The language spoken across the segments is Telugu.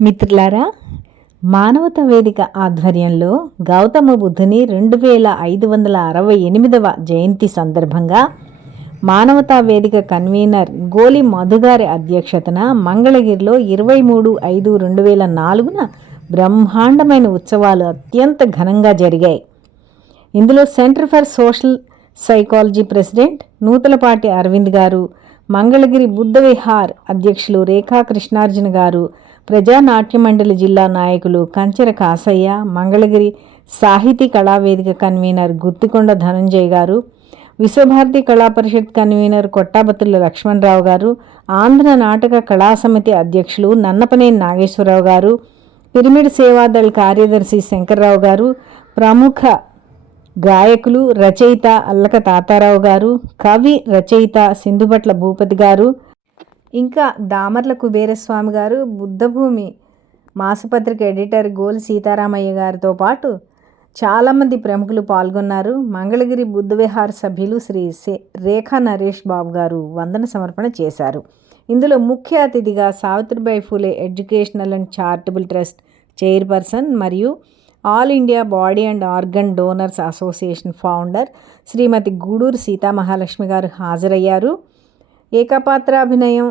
మిత్రులారా, మానవతా వేదిక ఆధ్వర్యంలో గౌతమ బుద్ధుని 2568వ జయంతి సందర్భంగా మానవతా వేదిక కన్వీనర్ గోలి మధుగారి అధ్యక్షతన మంగళగిరిలో 23/5/2004న బ్రహ్మాండమైన ఉత్సవాలు అత్యంత ఘనంగా జరిగాయి. ఇందులో centre for social psychology president Nuthalapati Aravind గారు, మంగళగిరి బుద్ధ విహార్ అధ్యక్షులు రేఖా కృష్ణార్జున గారు, ప్రజానాట్య మండలి జిల్లా నాయకులు కంచెర కాసయ్య, మంగళగిరి సాహితీ కళావేదిక కన్వీనర్ గుత్తికొండ ధనంజయ్ గారు, విశ్వభారతి కళా పరిషత్ కన్వీనర్ కొట్టాబత్తుల లక్ష్మణరావు గారు, ఆంధ్ర నాటక కళాసమితి అధ్యక్షులు నన్నపనేని నాగేశ్వరరావు గారు, పిరమిడ్ సేవాదళ్ కార్యదర్శి శంకర్రావు గారు, ప్రముఖ గాయకులు రచయిత అల్లక తాతారావు గారు, కవి రచయిత సింధుపట్ల భూపతి గారు, ఇంకా దామర్ల కుబేరస్వామి గారు, బుద్ధభూమి మాసపత్రిక ఎడిటర్ గోలి సీతారామయ్య గారితో పాటు చాలామంది ప్రముఖులు పాల్గొన్నారు. మంగళగిరి బుద్ధ విహార్ సభ్యులు శ్రీ రేఖా నరేష్ బాబు గారు వందన సమర్పణ చేశారు. ఇందులో ముఖ్య అతిథిగా Savitribai Phule educational and charitable trust chairperson మరియు all India body and organ donors association founder Shrimati Guduru Seethamahalakshmi garu హాజరయ్యారు. ఏకపాత్రాభినయం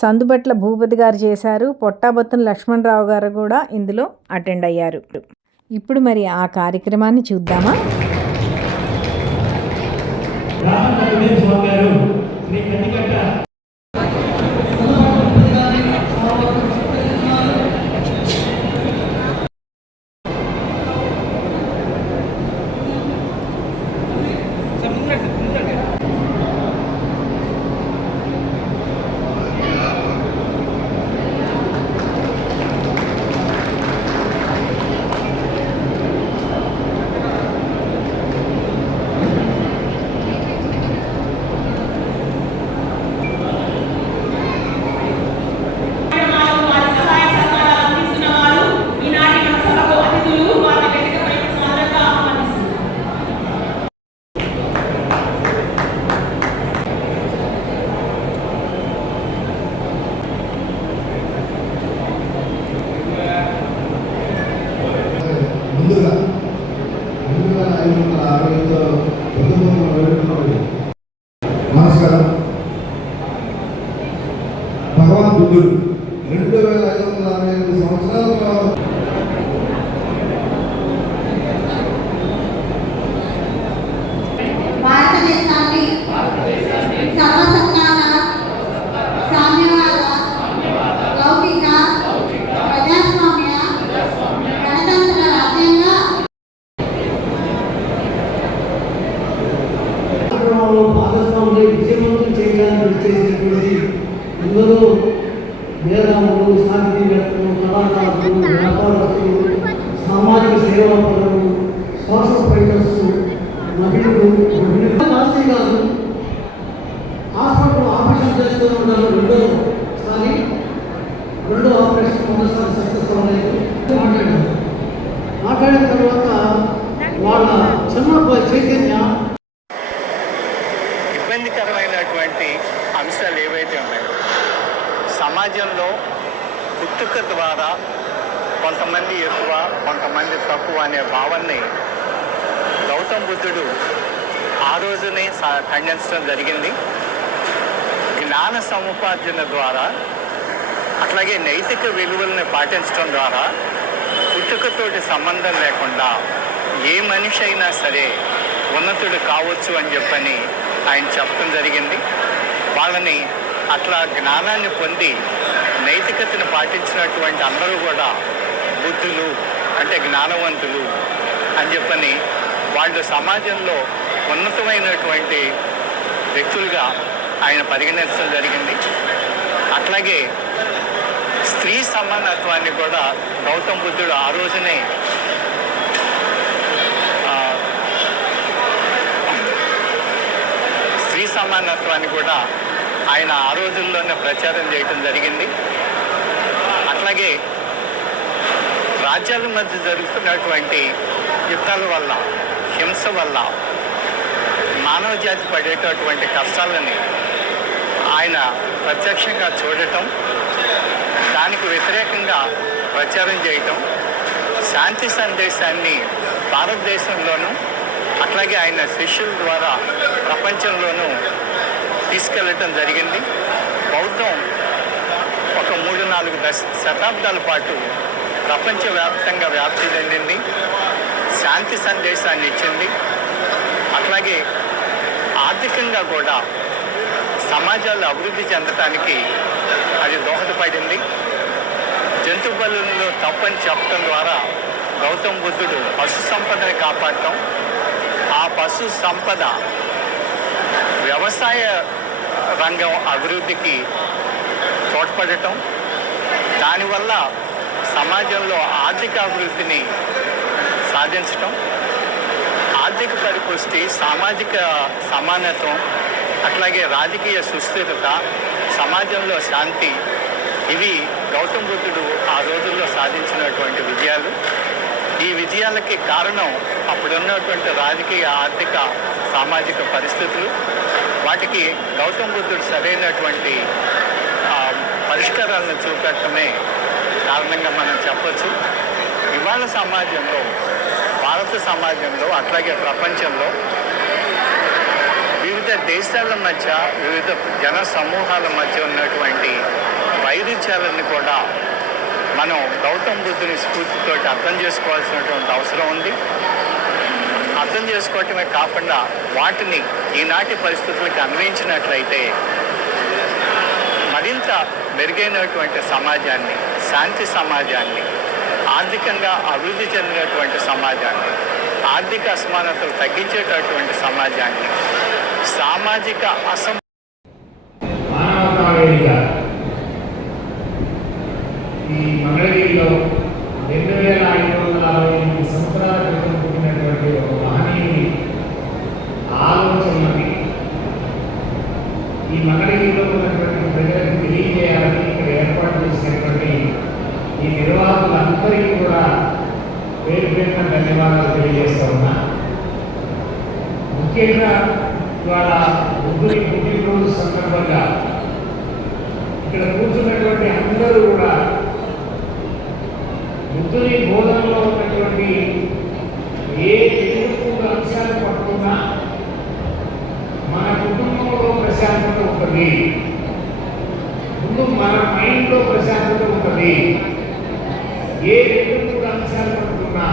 సందుబట్ల భూపతి గారు చేశారు. పొట్టాబత్తున లక్ష్మణరావు గారు కూడా ఇందులో అటెండ్ అయ్యారు. ఇప్పుడు మరి ఆ కార్యక్రమాన్ని చూద్దామా? నమస్కారం. భగవాన్ బుద్ధుడు 2568 సంవత్సరాలుగా భారతదేశాన్ని సర్వసత్తాన సామ్యవాద లౌకిక ప్రజాస్వామ్య గణతంత్ర రాజ్యంగా భాగస్వాములు విజయవంతం చేయడానికి చేసినటువంటి ఎందరో మేధావులు, సాహితీవేత్తలు, కళాకారులు, వ్యాపారస్తులు, సామాజిక సేవాపరులు, సోషల్ ఫైటర్స్, మహిళలు కాశీ గారు హాస్పిటల్ ఆపరేషన్ చేస్తూ ఉన్నారు. రెండో ఆపరేషన్ మొదటిసారి సక్సెస్ అవ్వలేదు. మాట్లాడిన తర్వాత వాళ్ళ చిన్నబ్బాయి చైతన్య ఇబ్బందికరమైనటువంటి అంశాలు ఏవైతే ఉన్నాయో సమాజంలో పుట్టుక ద్వారా కొంతమంది ఎక్కువ కొంతమంది తక్కువ అనే భావాన్ని గౌతమ్ బుద్ధుడు ఆ రోజునే ఖండించడం జరిగింది. జ్ఞాన సముపార్జన ద్వారా అట్లాగే నైతిక విలువలను పాటించడం ద్వారా పుట్టుకతోటి సంబంధం లేకుండా ఏ మనిషి అయినా సరే ఉన్నతుడు కావచ్చు అని చెప్పని ఆయన చెప్పడం జరిగింది. వాళ్ళని అట్లా జ్ఞానాన్ని పొంది నైతికతను పాటించినటువంటి అందరూ కూడా బుద్ధులు అంటే జ్ఞానవంతులు అని చెప్పని వాళ్ళు సమాజంలో ఉన్నతమైనటువంటి వ్యక్తులుగా ఆయన పరిగణించడం జరిగింది. అట్లాగే స్త్రీ సమానత్వాన్ని కూడా గౌతమ్ బుద్ధుడు ఆ రోజునే స్త్రీ సమానత్వాన్ని కూడా ఆయన ఆ రోజుల్లోనే ప్రచారం చేయటం జరిగింది. అట్లాగే రాజ్యాల మధ్య జరుగుతున్నటువంటి యుద్ధాల వల్ల, హింస వల్ల మానవ జాతి పడేటటువంటి కష్టాలని ఆయన ప్రత్యక్షంగా చూడటం, దానికి వ్యతిరేక వ్యాప్తంగా ప్రచారం చేయటం, శాంతి సందేశాన్ని భారతదేశంలోనూ అట్లాగే ఆయన శిష్యుల ద్వారా ప్రపంచంలోనూ తీసుకెళ్ళటం జరిగింది. బౌద్ధం ఒక 3-4 శతాబ్దాల పాటు ప్రపంచవ్యాప్తంగా వ్యాప్తి చెందింది, శాంతి సందేశాన్ని ఇచ్చింది. అట్లాగే ఆర్థికంగా కూడా సమాజాలు అభివృద్ధి చెందటానికి అది దోహదపడింది. జంతు బలులను తప్పని చెప్పడం ద్వారా గౌతమ బుద్ధుడు పశు సంపదని కాపాడటం, ఆ పశు సంపద వ్యవసాయ రంగం అభివృద్ధికి తోడ్పడటం, దానివల్ల సమాజంలో ఆర్థిక అభివృద్ధిని సాధించటం, ఆర్థిక పరిపుష్టి, సామాజిక సమానత్వం, అట్లాగే రాజకీయ సుస్థిరత, సమాజంలో శాంతి, ఇవి గౌతమ బుద్ధుడు ఆ రోజుల్లో సాధించినటువంటి విజయాలు. ఈ విజయాలకి కారణం అప్పుడున్నటువంటి రాజకీయ, ఆర్థిక, సామాజిక పరిస్థితులు. వాటికి గౌతమ బుద్ధుడు సరైనటువంటి పరిష్కారాలను చూపెట్టడమే కారణంగా మనం చెప్పచ్చు. ఇవాళ సమాజంలో, భారత సమాజంలో అట్లాగే ప్రపంచంలో వివిధ దేశాల మధ్య, వివిధ జన సమూహాల మధ్య ఉన్నటువంటి వైరుధ్యాలను కూడా మనం గౌతమ బుద్ధుని స్ఫూర్తితో అర్థం చేసుకోవాల్సినటువంటి అవసరం ఉంది. అర్థం చేసుకోవటమే కాకుండా వాటిని ఈనాటి పరిస్థితులకు అన్వయించినట్లయితే మరింత మెరుగైనటువంటి సమాజాన్ని, శాంతి సమాజాన్ని, ఆర్థికంగా అభివృద్ధి చెందినటువంటి సమాజాన్ని, ఆర్థిక అసమానతలు తగ్గించేటటువంటి సమాజాన్ని, సామాజిక మానవతావేదిగా ఈ మంగళగిరిలో 2568 సంవత్సరాల క్రితం పుట్టినటువంటి ఒక మహనీయుని ఆలోచనని ఈ మంగళగిరిలో ఉన్నటువంటి ప్రజలకు తెలియజేయాలని ఇక్కడ ఏర్పాటు చేసినటువంటి ఈ నిర్వాహకులందరికీ కూడా పేరు పేరున ధన్యవాదాలు తెలియజేస్తా ఉన్నా. ముఖ్యంగా ఇవాళ బుద్ధుని పుట్టినరోజు సందర్భంగా ఇక్కడ కూర్చున్నటువంటి అందరూ కూడా బుద్ధుని బోధనలో ఉన్నటువంటి ఏ 2 అంశాలు పట్టుకున్నా మన కుటుంబంలో ప్రశాంతత ఉంటుంది, ముందు మన మైండ్లో ప్రశాంతత ఉంటుంది. ఏ 2 అంశాలు పట్టుకున్నా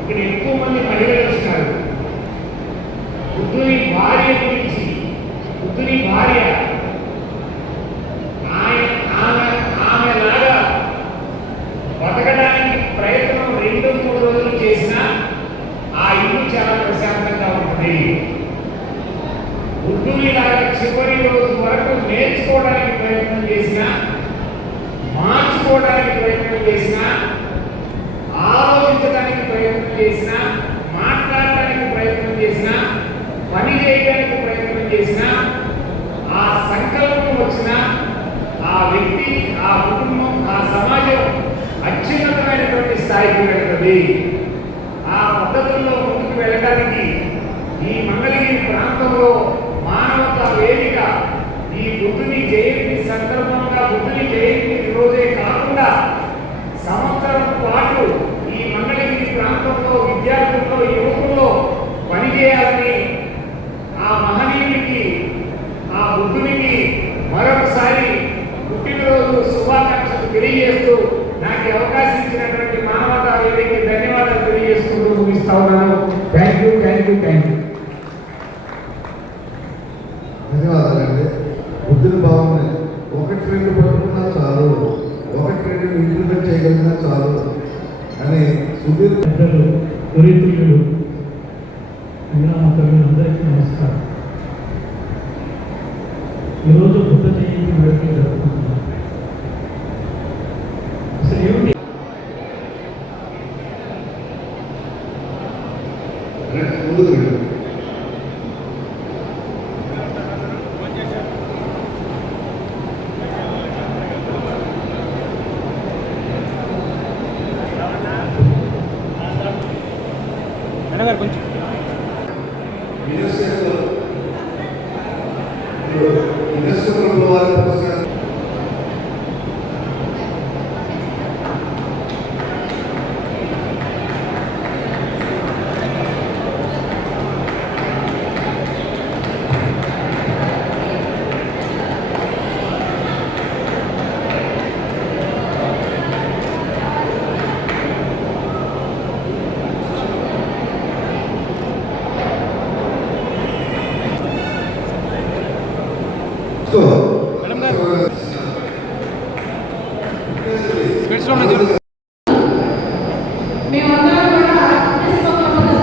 ఇక్కడ ఎక్కువ మంది మహిళలు వచ్చినారు. బుద్ధుని భార్య గురించి, బుద్ధుని భార్య ఆమెలాగా బతకడానికి ప్రయత్నం 2-3 రోజులు చేసినా ఆ ఇల్లు చాలా ప్రశాంతంగా ఉంటుంది. బుద్ధుని లాగా చివరి రోజు వరకు నేర్చుకోవడానికి ప్రయత్నం చేసినా, మార్చుకోవడానికి ప్రయత్నం చేసినా, ఆలోచించడానికి ప్రయత్నం చేసినా, మాట్లాడటానికి ప్రయత్నం చేసినా, పని చేయడానికి ప్రయత్నం చేసినా, ఆ సంకల్పం వచ్చిన ఆ వ్యక్తి, ఆ కుటుంబం, ఆ సమాజం అత్యున్నతమైనటువంటి స్థాయికి వెళ్తుంది. ఆ పద్ధతుల్లో ముందుకు వెళ్ళడానికి ఈ మంగళగిరి ప్రాంతంలో మానవతా వేదిక ఈ బుద్ధుని జయంతి సందర్భంగా, బుద్ధుని జయంతి రోజే కాకుండా సంవత్సరం పాటు ఈ మంగళగిరి ప్రాంతంలో విద్యార్థుల్లో, యువకుల్లో పనిచేయాలని ఆ మహనీయునికి, ఆ బుద్ధునికి మరొకసారి పుట్టినరోజు శుభాకాంక్షలు తెలియజేస్తూ నాకు అవకాశం ఇచ్చినటువంటి మానవతా వేదికకి ధన్యవాదాలు తెలియజేసుకుంటూ ముగిస్తా ఉన్నాను. Thank you. ధన్యవాదాలండి. బుద్ధుని భావన 1-2 పట్టుకున్నా చాలు, 1-2 ఇంప్లిమెంట్ చేయగలిగినా చాలు అని సుదీర్ పెద్దలు, గురుతులు, అందరికీ నమస్కారం. ఈరోజు బుద్ధ జయంతి వేడుకలు జరుపుకుంటున్నాం. అసలు ఏమిటి ముందుకు వెళ్ళు. యునెస్కో ప్రభుత్వ వారి పురస్కారం మేమందరం కూడా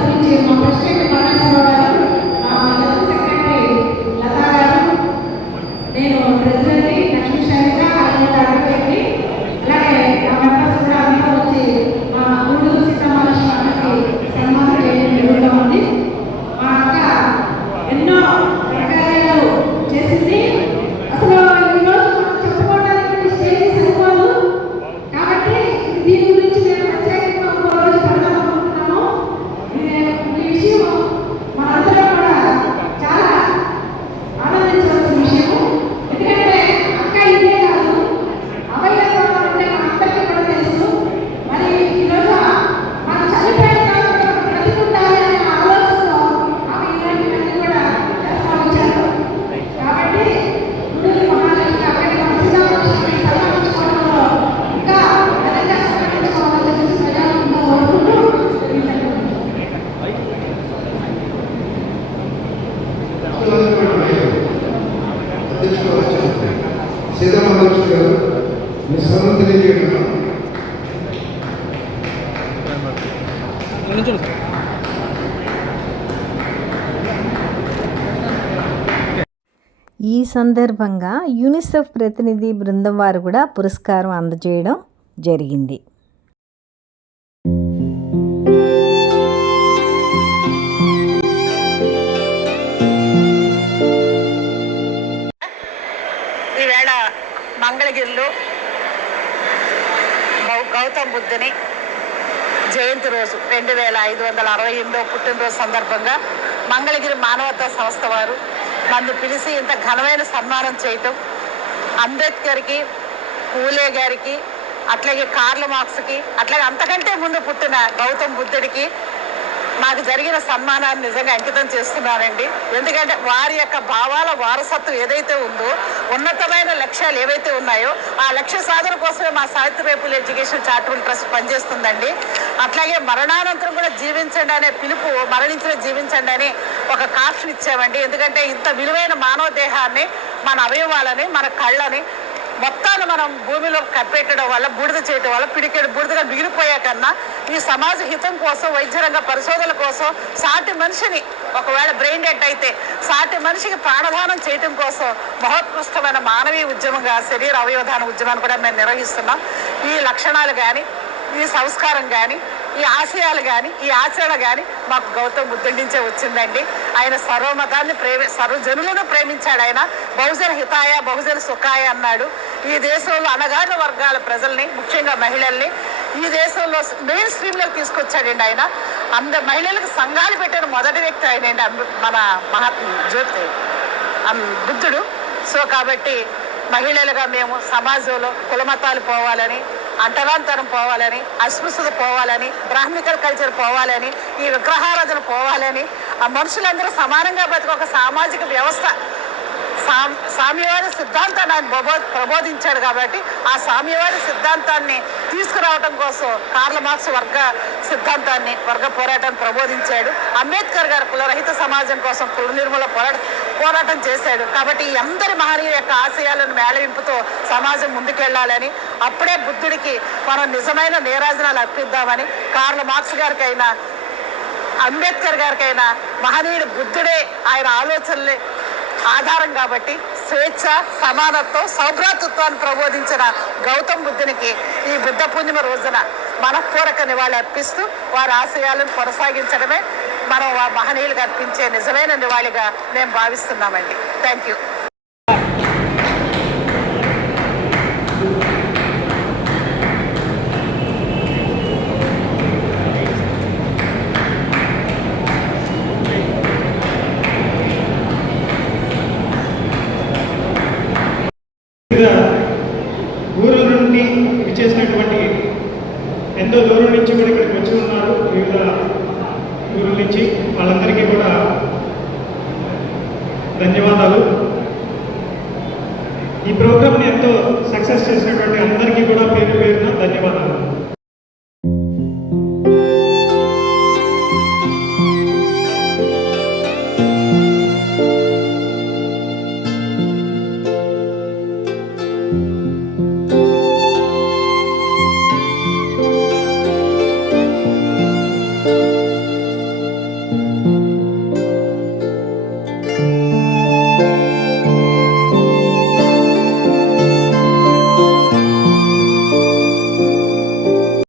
నుంచి మా ప్రెసిడెంట్ పరమేశ్వరరావు గారు, మా జనరల్ సెక్రటరీ లతా గారు, నేను ప్రెసిడెంట్ని లక్ష్మీ శైలజ, అడ్వకేట్ని, అలాగే మా మెంబర్స్ కూడా అందరూ వచ్చి మా గూడూరు సీతామహాలక్ష్మి అక్కకి సన్మానం చేయడం జరుగుతూ ఉంది. మా అక్క ఎన్నో రకాలు చేసింది. అసలు ఈరోజు మనం చెప్పుకోవడానికి స్టేజ్ సరిపోదు కాబట్టి దీని గురించి మేము ప్రత్యేకంగా ఒక రోజు పెడదాం అనుకుంటున్నాము. ఈ విషయం మనందరం కూడా చాలా ఆనందించవలసిన విషయము. ఎందుకంటే అక్క ఇదే కాదు, అవైలబుల్ అంటే మనందరికీ కూడా తెలుసు. మరి ఈరోజు మనం చనిపోయిన తర్వాత బ్రతికుండాలి అనే ఆలోచనలో ఆమె ఇలాంటివన్నీ కూడా చేస్తూ వచ్చారు. కాబట్టి గుండూరు మహాలక్ష్మి అక్కడి మన సీతామహాలక్ష్మి సన్మానించుకోవడంలో ఇంకా ఘనంగా సన్మానించుకోవాలని చెప్పేసి ప్రజాత్మకంగా కోరుకుంటూ అధ్యక్షుడు సీతామహాలక్ష్మి గారు మీ స్వరం తెలియజేయడం. ఈ సందర్భంగా యూనిసెఫ్ ప్రతినిధి బృందం వారు కూడా పురస్కారం అందజేయడం జరిగింది. ఈవేళ మంగళగిరిలో గౌతమ్ బుద్ధుని జయంతి రోజు 2568వ పుట్టినరోజు సందర్భంగా మంగళగిరి మానవతా సంస్థ వారు నన్ను పిలిచి ఇంత ఘనమైన సన్మానం చేయటం, అంబేద్కర్కి, పూలే గారికి, అట్లాగే కార్ల్ మార్క్స్కి, అట్లాగే అంతకంటే ముందు పుట్టిన గౌతమ్ బుద్ధుడికి నాకు జరిగిన సన్మానాన్ని నిజంగా అంకితం చేస్తున్నానండి. ఎందుకంటే వారి యొక్క భావాల వారసత్వం ఏదైతే ఉందో, ఉన్నతమైన లక్ష్యాలు ఏవైతే ఉన్నాయో ఆ లక్ష్య సాధన కోసమే మా సావిత్రిబాయి ఎడ్యుకేషన్ చారిటబుల్ ట్రస్ట్ పనిచేస్తుందండి. అట్లాగే మరణానంతరం కూడా జీవించండి అనే పిలుపు, మరణించిన జీవించండి అని ఒక కాప్షన్ ఇచ్చామండి. ఎందుకంటే ఇంత విలువైన మానవ దేహాన్ని, మన అవయవాలని, మన కళ్ళని మొత్తాన్ని మనం భూమిలో కప్పెట్టడం వల్ల, బూడిద చేయడం వల్ల పిడికెడు బూడిదగా మిగిలిపోయా కన్నా ఈ సమాజ హితం కోసం, వైద్య రంగ పరిశోధనల కోసం, సాటి మనిషిని ఒకవేళ బ్రెయిన్ డెడ్ అయితే సాటి మనిషికి ప్రాణదానం చేయడం కోసం మహోత్కృష్టమైన మానవీయ ఉద్యమంగా శరీర అవయవదాన ఉద్యమాన్ని కూడా మేము నిర్వహిస్తున్నాం. ఈ లక్షణాలు కానీ, ఈ సంస్కారం కానీ, ఈ ఆశయాలు కానీ, ఈ ఆచరణ కానీ మాకు గౌతమ్ బుద్ధుడి నుంచే వచ్చిందండి. ఆయన సర్వమతాన్ని సర్వజనులను ప్రేమించాడు. ఆయన బహుజన హితాయ బహుజన సుఖాయ అన్నాడు. ఈ దేశంలో అణగారిన వర్గాల ప్రజల్ని, ముఖ్యంగా మహిళల్ని ఈ దేశంలో మెయిన్ స్ట్రీమ్లోకి తీసుకొచ్చాడండి. ఆయన మహిళలకు సంఘాలు పెట్టిన మొదటి వ్యక్తి ఆయనండి, మన జ్యోతి బుద్ధుడు. సో కాబట్టి మహిళలుగా మేము సమాజంలో కులమతాలు పోవాలని, అంటరాంతరం పోవాలని, అస్పృశ్యత పోవాలని, బ్రాహ్మికల్ కల్చర్ పోవాలని, ఈ విగ్రహారాధన పోవాలని, ఆ మనుషులందరూ సమానంగా బతికి ఒక సామాజిక వ్యవస్థ, సామ్యవాద సిద్ధాంతాన్ని ఆయన ప్రబోధించాడు. కాబట్టి ఆ సామ్యవాద సిద్ధాంతాన్ని తీసుకురావడం కోసం కార్ల్ మార్క్స్ వర్గ సిద్ధాంతాన్ని, వర్గ పోరాటాన్ని ప్రబోధించాడు. అంబేద్కర్ గారు కులరహిత సమాజం కోసం, కుల నిర్మూలన పోరాటం చేశాడు. కాబట్టి ఈ అందరి మహనీయుల యొక్క ఆశయాలను మేళవింపుతో సమాజం ముందుకెళ్లాలని, అప్పుడే బుద్ధుడికి మనం నిజమైన నీరాజనాలు అర్పిద్దామని, కార్ల్ మార్క్స్ గారికైనా అంబేద్కర్ గారికైనా మహనీయుడు బుద్ధుడే ఆయన ఆలోచనలే ఆధారం. కాబట్టి స్వేచ్ఛ, సమానత్వం, సౌభ్రాతృత్వాన్ని ప్రబోధించిన గౌతమ్ బుద్ధునికి ఈ బుద్ధ పూర్ణిమ రోజున మనఃపూర్వక నివాళి అర్పిస్తూ వారి ఆశయాలను కొనసాగించడమే మనం ఆ మహనీయులకు అర్పించే నిజమైన నివాళిగా మేము భావిస్తున్నామండి. Thank you. ఊరు నుండి విచ్చేసినటువంటి ఎంతో దూరం నుంచి కూడా ఇక్కడికి వచ్చి ఉన్నారు. వివిధ ఊరుల నుంచి వాళ్ళందరికీ కూడా ధన్యవాదాలు. ఈ ప్రోగ్రామ్ని ఎంతో సక్సెస్ చేసినటువంటి అందరికీ కూడా పేరు పేరున ధన్యవాదాలు.